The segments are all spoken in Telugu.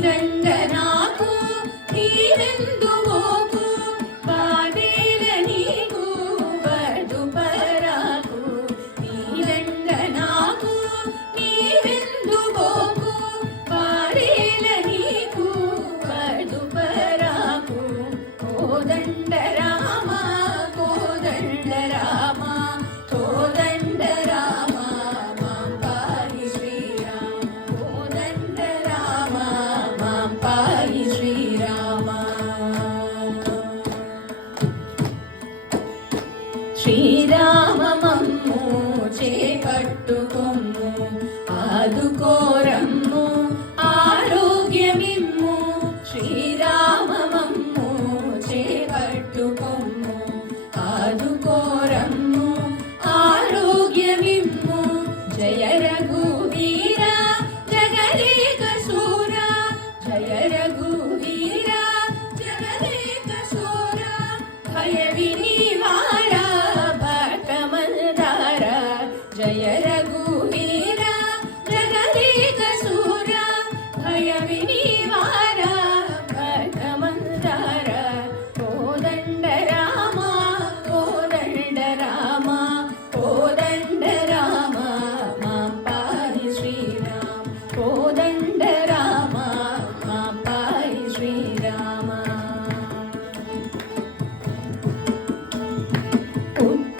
నీరంగనాకు నీవెందువోకు బాధేల నీకు వడు పరాకు నీరంగనాకు నీవెందువోకు బాధేల నీకు వడు పరాకు కోదండ రామ కోదండ రామ కోదండ రామ మాం పాహి శ్రీరామ కోదండ రామ మాం పాహి శ్రీరామ శ్రీరామ మమ్ము చేపట్టుకొమ్ము ఆదుకోరమ్ము ఆరోగ్యమిమ్ము శ్రీరామ మమ్ము చేపట్టుకొమ్ము ఆదుకోరమ్ము ఆరోగ్యమిమ్ము జయ రఘువీర జగదేక శూర జయ రఘువీర జగదేక శూర భయ వినివార భక్తమందార జయ రఘువీర జగదేక శూర భయ వినివార భక్తమందార కోదండ రామ కోదండ రామ కోదండ రామ మాం పాహి శ్రీరామ కోదండ రామ మాం పాహి శ్రీరామ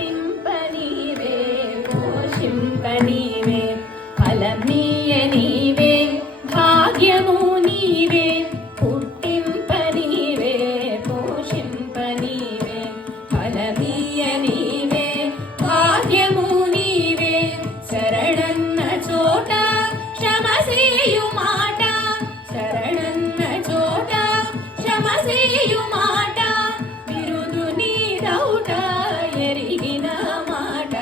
పుట్టింపనీవే పోషింపనీవే ఫలమీయ నీవే భాగ్యము నీవే పుట్టింపనీవే పోషింపనీవే ఫలమీయ నీవే భాగ్యము నీవే శరణన్న చోట శ్రమసేయు మాట శరణన్న చోట శ్రమసేయు మాట బిరుదు నీదౌట ఎరిగిన మాట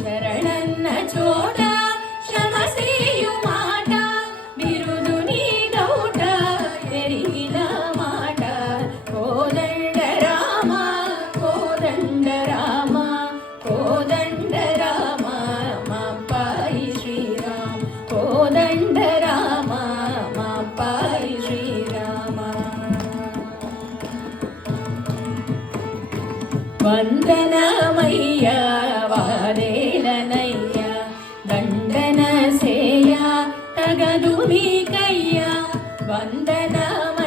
శరణన్న చోట శ్రమసేయు మాట బిరుదు నీదౌట ఎరిగిన మాట కోదండ రామ కోదండ రామ కోదండ రామ మాం పాహి శ్రీరామ కోదండ రామ మాం పాహి శ్రీరామ వందనమయ్య వాదేలనయ్య దండన సేయ తగదు మీకయ్య వందనమయ్య